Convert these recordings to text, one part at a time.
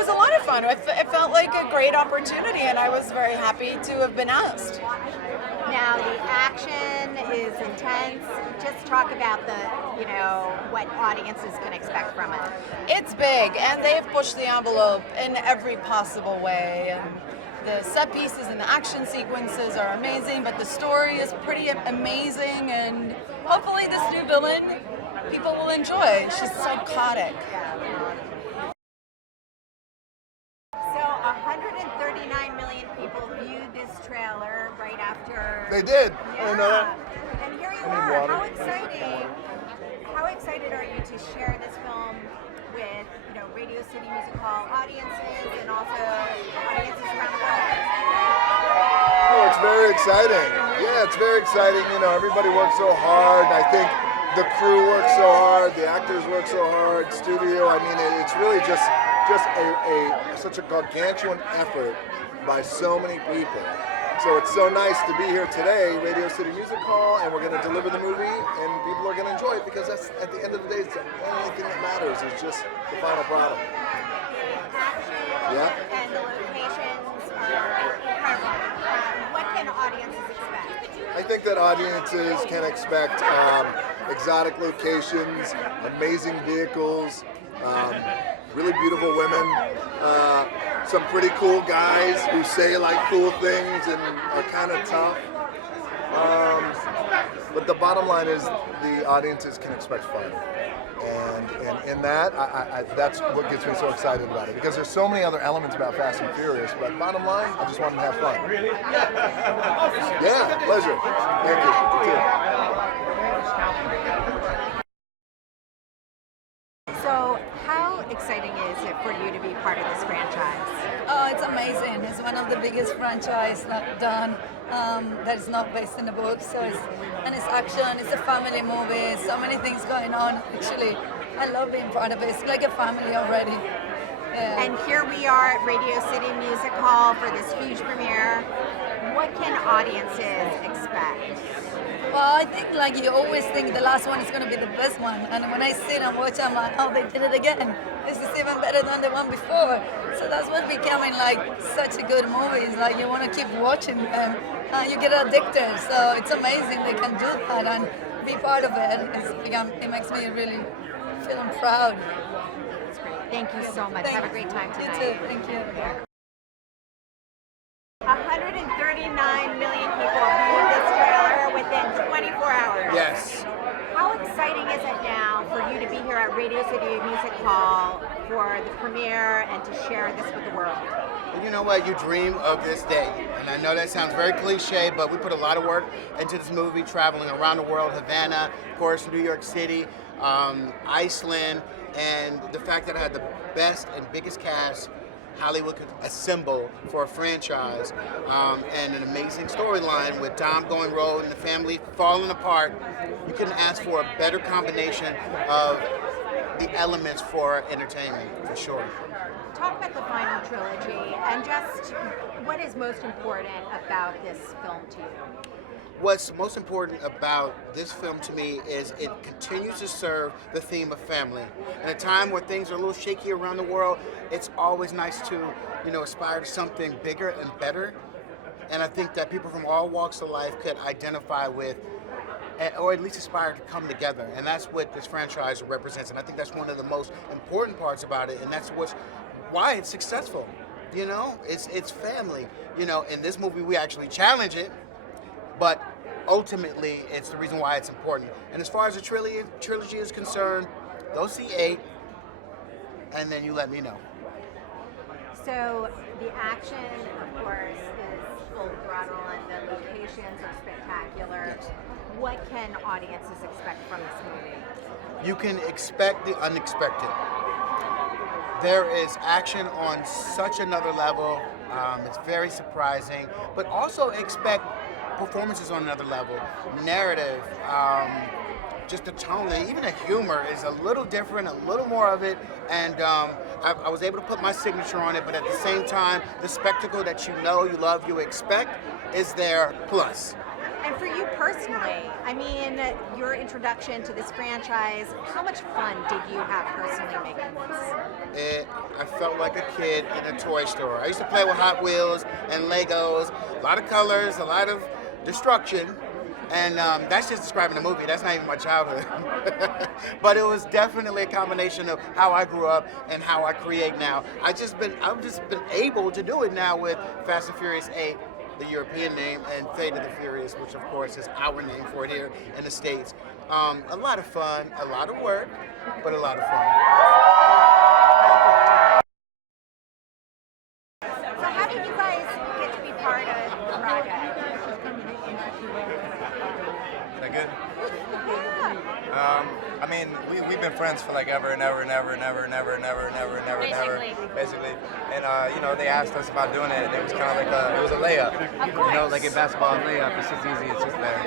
was a lot of fun. It felt like a great opportunity, and I was very happy to have been asked. Now the action is intense. Just talk about what audiences can expect from it. It's big, and they have pushed the envelope in every possible way. And the set pieces and the action sequences are amazing, but the story is pretty amazing, and hopefully this new villain people will enjoy. She's psychotic. So 139 million people viewed this trailer right after. They did. Yeah. I didn't know that. And here you I need are. water. How exciting! How excited are you to share this film with Radio City Music Hall audiences and also audiences around the world? Oh, it's very exciting. Yeah, it's very exciting. Everybody works so hard. I think the crew works so hard. The actors work so hard. Studio. I mean, it's really just such a gargantuan effort by so many people. So it's so nice to be here today, Radio City Music Hall, and we're going to deliver the movie, and people are going to enjoy it because that's, at the end of the day, it's the only thing that matters is just the final product. Yeah. And the locations are incredible. What can audiences expect? I think that audiences can expect exotic locations, amazing vehicles, really beautiful women, some pretty cool guys who say cool things and are kind of tough. But the bottom line is the audiences can expect fun. And in that, that's what gets me so excited about it, because there's so many other elements about Fast and Furious, but bottom line, I just want them to have fun. Really? Yeah, pleasure. Thank you. So, how exciting is it for you to be part of this franchise? Oh, it's amazing. It's one of the biggest franchise done that is not based in the book. So it's action, it's a family movie, so many things going on. Actually, I love being part of it. It's like a family already. Yeah. And here we are at Radio City Music Hall for this huge premiere. What can audiences expect? Well, I think you always think the last one is going to be the best one, and when I sit and watch, I'm like, oh, they did it again. This is even better than the one before. So that's what becoming such a good movie. It's you want to keep watching them, you get addicted. So it's amazing they can do that and be part of it. It makes me really feel proud. That's great. Thank you so much. Have a great time tonight. You too. Thank you. 139 million people viewed this trailer within 24 hours. Yes. How exciting is it now for you to be here at Radio City Music Hall for the premiere and to share this with the world? And you know what? You dream of this day. And I know that sounds very cliche, but we put a lot of work into this movie, traveling around the world, Havana, of course, New York City, Iceland, and the fact that I had the best and biggest cast Hollywood could assemble for a franchise, and an amazing storyline with Dom going rogue and the family falling apart. You couldn't ask for a better combination of the elements for entertainment, for sure. Talk about the final trilogy and just what is most important about this film to you? What's most important about this film to me is it continues to serve the theme of family. In a time where things are a little shaky around the world, it's always nice to, aspire to something bigger and better. And I think that people from all walks of life could identify with, or at least aspire to come together. And that's what this franchise represents. And I think that's one of the most important parts about it. And that's why it's successful. It's family. In this movie, we actually challenge it. But ultimately, it's the reason why it's important. And as far as the trilogy is concerned, go see 8, and then you let me know. So the action, of course, is full throttle, and the locations are spectacular. Yes. What can audiences expect from this movie? You can expect the unexpected. There is action on such another level. It's very surprising, but also expect performances on another level, narrative, just the tone, and even the humor is a little different, a little more of it, and I was able to put my signature on it, but at the same time, the spectacle that you know, you love, you expect is there, plus. And And for you personally, I mean, your introduction to this franchise, how much fun did you have personally making this? I felt like a kid in a toy store. I used to play with Hot Wheels and Legos, a lot of colors, a lot of destruction, and that's just describing the movie. That's not even my childhood. But it was definitely a combination of how I grew up and how I create now. I've just been able to do it now with Fast and Furious 8. The European name, and Fate of the Furious, which of course is our name for it here in the States. A lot of fun, a lot of work, but a lot of fun. So how did you guys get to be part of the project? Is that good? I mean, we've been friends for like ever and ever and ever and ever and ever and ever and ever and ever and ever, basically. And you know, they asked us about doing it, and it was kind of like it was a layup. You know, like in basketball, a layup. It's just easy. It's just there.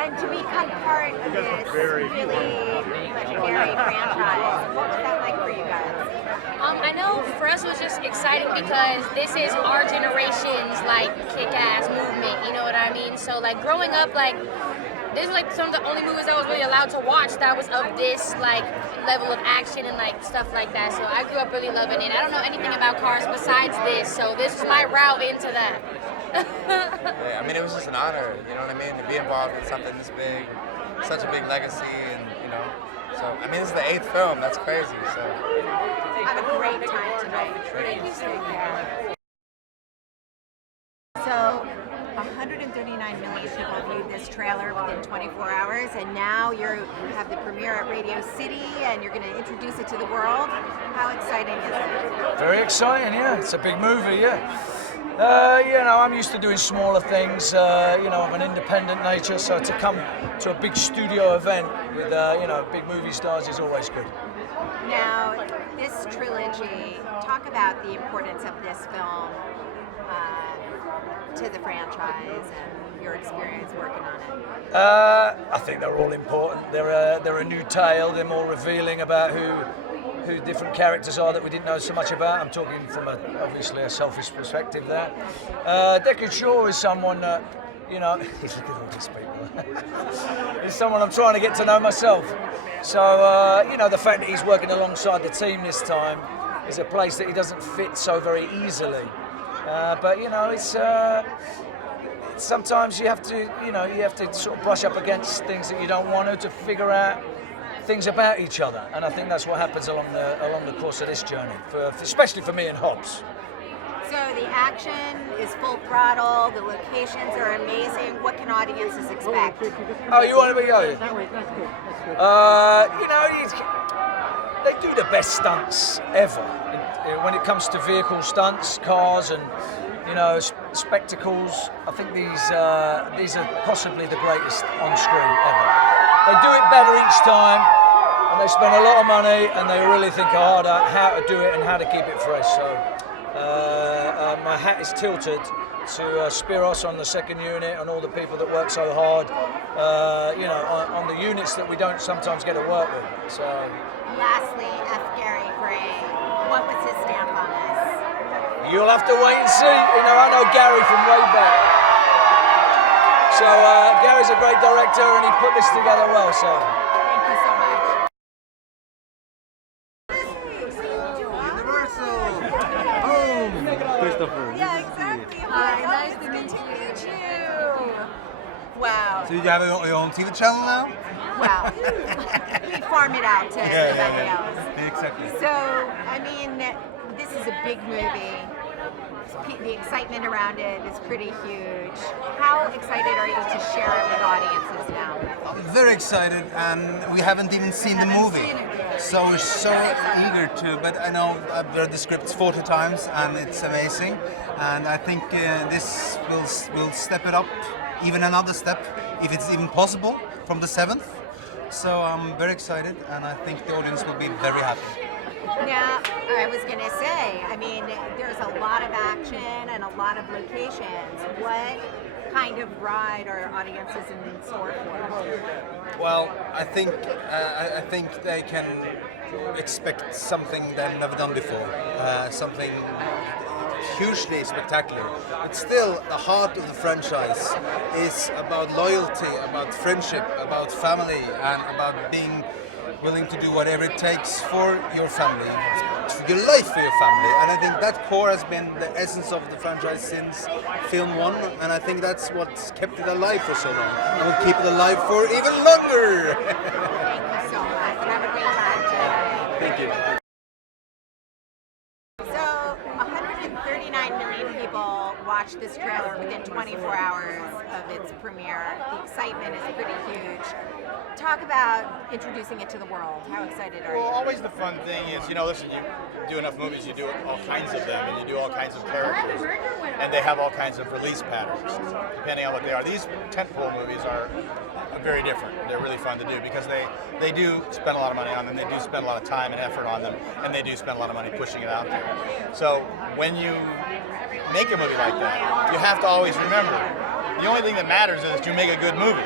And to become part of this really legendary franchise, what was that like for you guys? I know for us it was just exciting because this is our generation's like kick-ass movement, you know what I mean? So like growing up, like this is like some of the only movies I was really allowed to watch that was of this like level of action and like stuff like that. So I grew up really loving it. I don't know anything about cars besides this, so this is my route into that. Yeah, I mean, it was just an honor, you know what I mean, to be involved in something this big, such a big legacy, and you know. So I mean, this is the 8th film. That's crazy. So Have a great time tonight. Thank you so much. So 139 million people viewed this trailer within 24 hours, and now you have the premiere at Radio City, and you're going to introduce it to the world. How exciting is it? Very exciting, yeah. It's a big movie, yeah. You know, I'm used to doing smaller things, you know, of an independent nature, so to come to a big studio event with, you know, big movie stars is always good. Now, this trilogy, talk about the importance of this film to the franchise and your experience working on it. I think they're all important. They're a new tale. They're more revealing about who different characters are that we didn't know so much about. I'm talking from obviously a selfish perspective there. Deckard Shaw is someone that, you know, he's look at all these people. He's someone I'm trying to get to know myself. So, you know, the fact that he's working alongside the team this time is a place that he doesn't fit so very easily. But, you know, it's sometimes you have to sort of brush up against things that you don't want to figure out things about each other, and I think that's what happens along the course of this journey, especially for me and Hobbs. So the action is full throttle, the locations are amazing. What can audiences expect? Oh, you want to be going? You know, they do the best stunts ever when it comes to vehicle stunts, cars, and you know, spectacles. I think these are possibly the greatest on screen ever. They do it better each time, and they spend a lot of money, and they really think hard at how to do it and how to keep it fresh. So my hat is tilted to Spiros on the second unit and all the people that work so hard, you know, on the units that we don't sometimes get to work with. So. Lastly, F. Gary Gray, what was his stamp on this? You'll have to wait and see. You know, I know Gary from way back. So Gary's a great director, and he put this together well. So Thank you so much. Christopher. Yeah, exactly. Hi, nice to meet you. Wow. So you have your own TV channel now? Wow. We farm it out to everybody else. Exactly. So, I mean, this is a big movie. The excitement around it is pretty huge. How excited are you to share it with audiences now? I'm very excited, and we haven't even seen the movie. So we're so eager to, but I know I've read the script 40 times, and it's amazing. And I think this will step it up even another step, if it's even possible, from the 7th. So I'm very excited, and I think the audience will be very happy. Now, I was going to say, I mean, there's a lot of action and a lot of locations. What kind of ride are audiences in store for? Well, I think they can expect something they've never done before. Something hugely spectacular. But still, the heart of the franchise is about loyalty, about friendship, about family, and about being willing to do whatever it takes for your family, for your life, for your family. And I think that core has been the essence of the franchise since film one, and I think that's what's kept it alive for so long, and will keep it alive for even longer. Thank you so much. Have a great time today. Thank you. So, 139 million people watched this trailer within 24 hours of its premiere. The excitement is pretty huge. Talk about introducing it to the world. How excited are you? Well, always the fun thing is, listen, you do enough movies, you do all kinds of them, and you do all kinds of characters, and they have all kinds of release patterns, depending on what they are. These tentpole movies are very different. They're really fun to do because they do spend a lot of money on them, they do spend a lot of time and effort on them, and they do spend a lot of money pushing it out there. So when you make a movie like that, you have to always remember, the only thing that matters is that you make a good movie.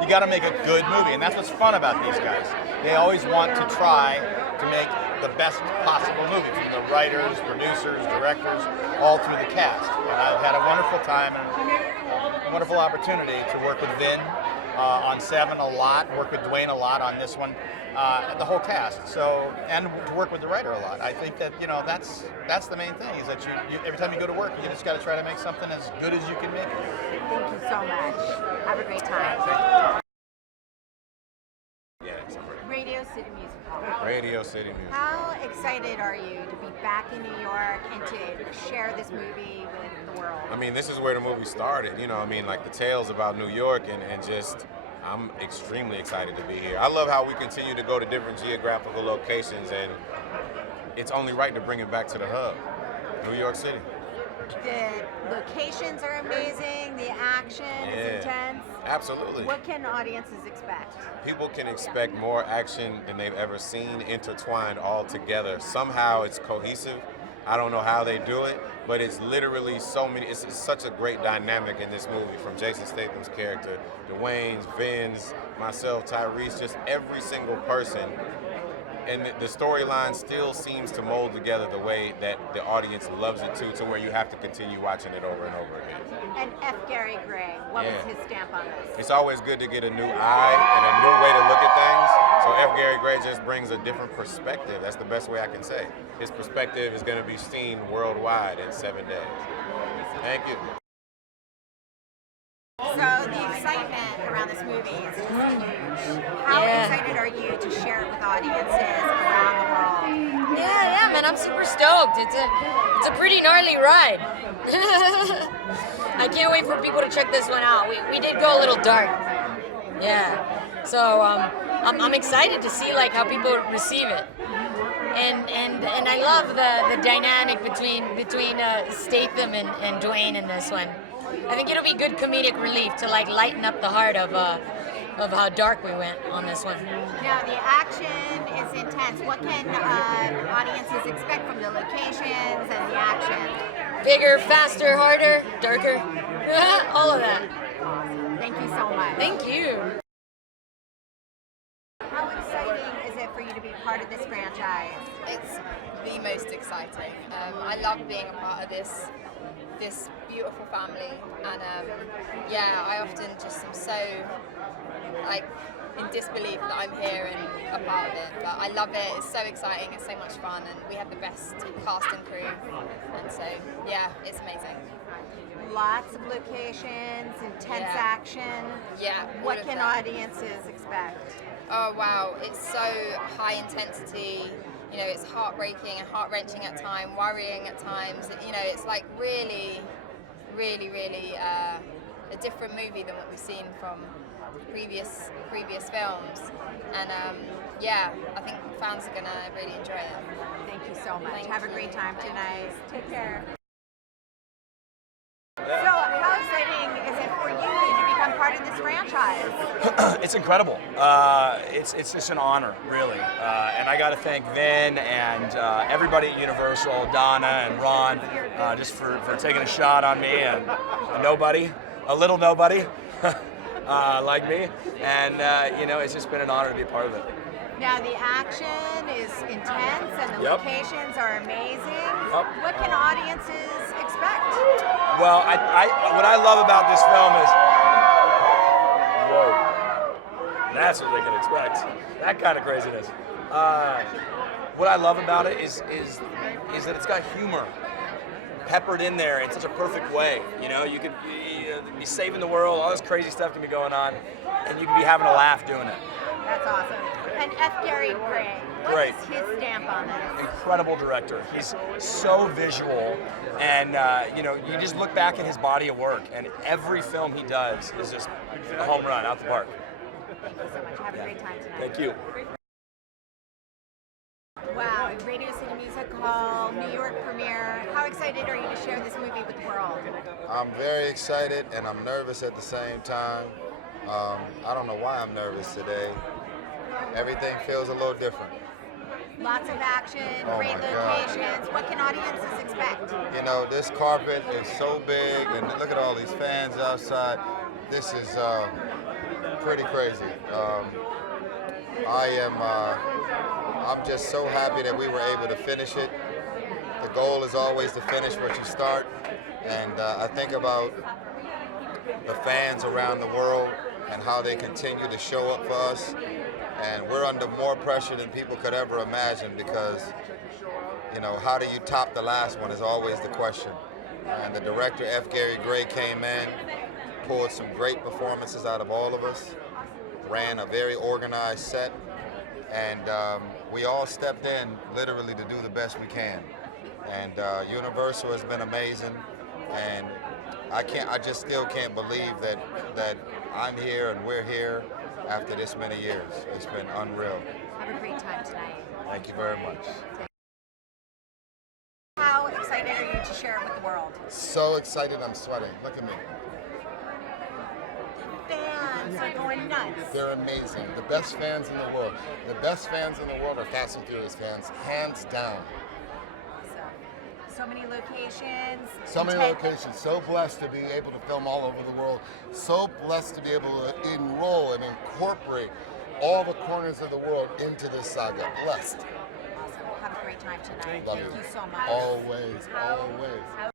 You got to make a good movie, and that's what's fun about these guys. They always want to try to make the best possible movie, from the writers, producers, directors, all through the cast. And I've had a wonderful time and a wonderful opportunity to work with Vin on Seven a lot, work with Dwayne a lot on this one, the whole cast. So, and to work with the writer a lot. I think that that's the main thing, is that you every time you go to work, you just got to try to make something as good as you can make it. Thank you so much. Have a great time. Radio City Music Hall. Radio City Music. How excited are you to be back in New York and to share this movie with the world? I mean, this is where the movie started, like the tales about New York and just, I'm extremely excited to be here. I love how we continue to go to different geographical locations, and it's only right to bring it back to the hub, New York City. The locations are amazing, the action is intense. Absolutely. What can audiences expect? People can expect more action than they've ever seen, intertwined all together. Somehow it's cohesive. I don't know how they do it, but it's literally so many, it's such a great dynamic in this movie, from Jason Statham's character, Dwayne's, Vin's, myself, Tyrese, just every single person. And the storyline still seems to mold together the way that the audience loves it to where you have to continue watching it over and over again. And F. Gary Gray, what was his stamp on this? It's always good to get a new eye and a new way to look at things. So F. Gary Gray just brings a different perspective. That's the best way I can say. His perspective is going to be seen worldwide in 7 days. Thank you. So the excitement around this movie is just huge. How excited are you to share it with audiences around the world? Yeah, man, I'm super stoked. It's a pretty gnarly ride. I can't wait for people to check this one out. We did go a little dark. Yeah. So I'm excited to see how people receive it. And I love the dynamic between Statham and Dwayne in this one. I think it'll be good comedic relief to lighten up the heart of how dark we went on this one. Now the action is intense. What can audiences expect from the locations and the action? Bigger, faster, harder, darker, all of that. Thank you so much. Thank you. How exciting is it for you to be part of this franchise? It's the most exciting. I love being a part of this beautiful family, and I often just am so in disbelief that I'm here and a part of it. But I love it. It's so exciting. It's so much fun, and we have the best cast and crew, and so it's amazing. Lots of locations, intense action. Yeah. What can audiences expect? Oh wow, it's so high intensity. It's heartbreaking and heart-wrenching at times, worrying at times. It's really, really, really a different movie than what we've seen from previous films. And I think fans are gonna really enjoy it. Thank you so much. Have a great time tonight. Take care. So, how exciting is it for you to become part of this franchise? It's incredible. It's just an honor, really. And I got to thank Vin and everybody at Universal, Donna and Ron, just for taking a shot on me and a little nobody like me. And it's just been an honor to be a part of it. Now the action is intense and the locations are amazing. What can audiences expect? Well, what I love about this film is, whoa, that's what they can expect. That kind of craziness. What I love about it is that it's got humor peppered in there in such a perfect way. You know, you could be saving the world, all this crazy stuff can be going on, and you can be having a laugh doing it. That's awesome. And F. Gary Gray, what is his stamp on this? Incredible director. He's so visual, and you just look back at his body of work, and every film he does is just a home run out the park. Thank you so much. Have a great time tonight. Thank you. Wow, Radio City Music Hall, New York premiere. How excited are you to share this movie with the world? I'm very excited and I'm nervous at the same time. I don't know why I'm nervous today. Everything feels a little different. Lots of action, great locations. What can audiences expect? You know, this carpet is so big, and look at all these fans outside. This is pretty crazy. I'm just so happy that we were able to finish it. The goal is always to finish what you start, and I think about the fans around the world and how they continue to show up for us. And we're under more pressure than people could ever imagine because, you know, how do you top the last one is always the question. And the director, F. Gary Gray, came in, pulled some great performances out of all of us, ran a very organized set, and we all stepped in literally to do the best we can. And Universal has been amazing, and I just still can't believe that I'm here and we're here after this many years. It's been unreal. Have a great time tonight. Thank you very much. How excited are you to share it with the world? So excited, I'm sweating. Look at me. Fans are going nuts. They're amazing. The best fans in the world. The best fans in the world are Fast and Furious fans, hands down. So many locations. So many locations. So blessed to be able to film all over the world. So blessed to be able to enroll and incorporate all the corners of the world into this saga. Blessed. Awesome. Have a great time tonight. Love Thank you you so much. Always, always. How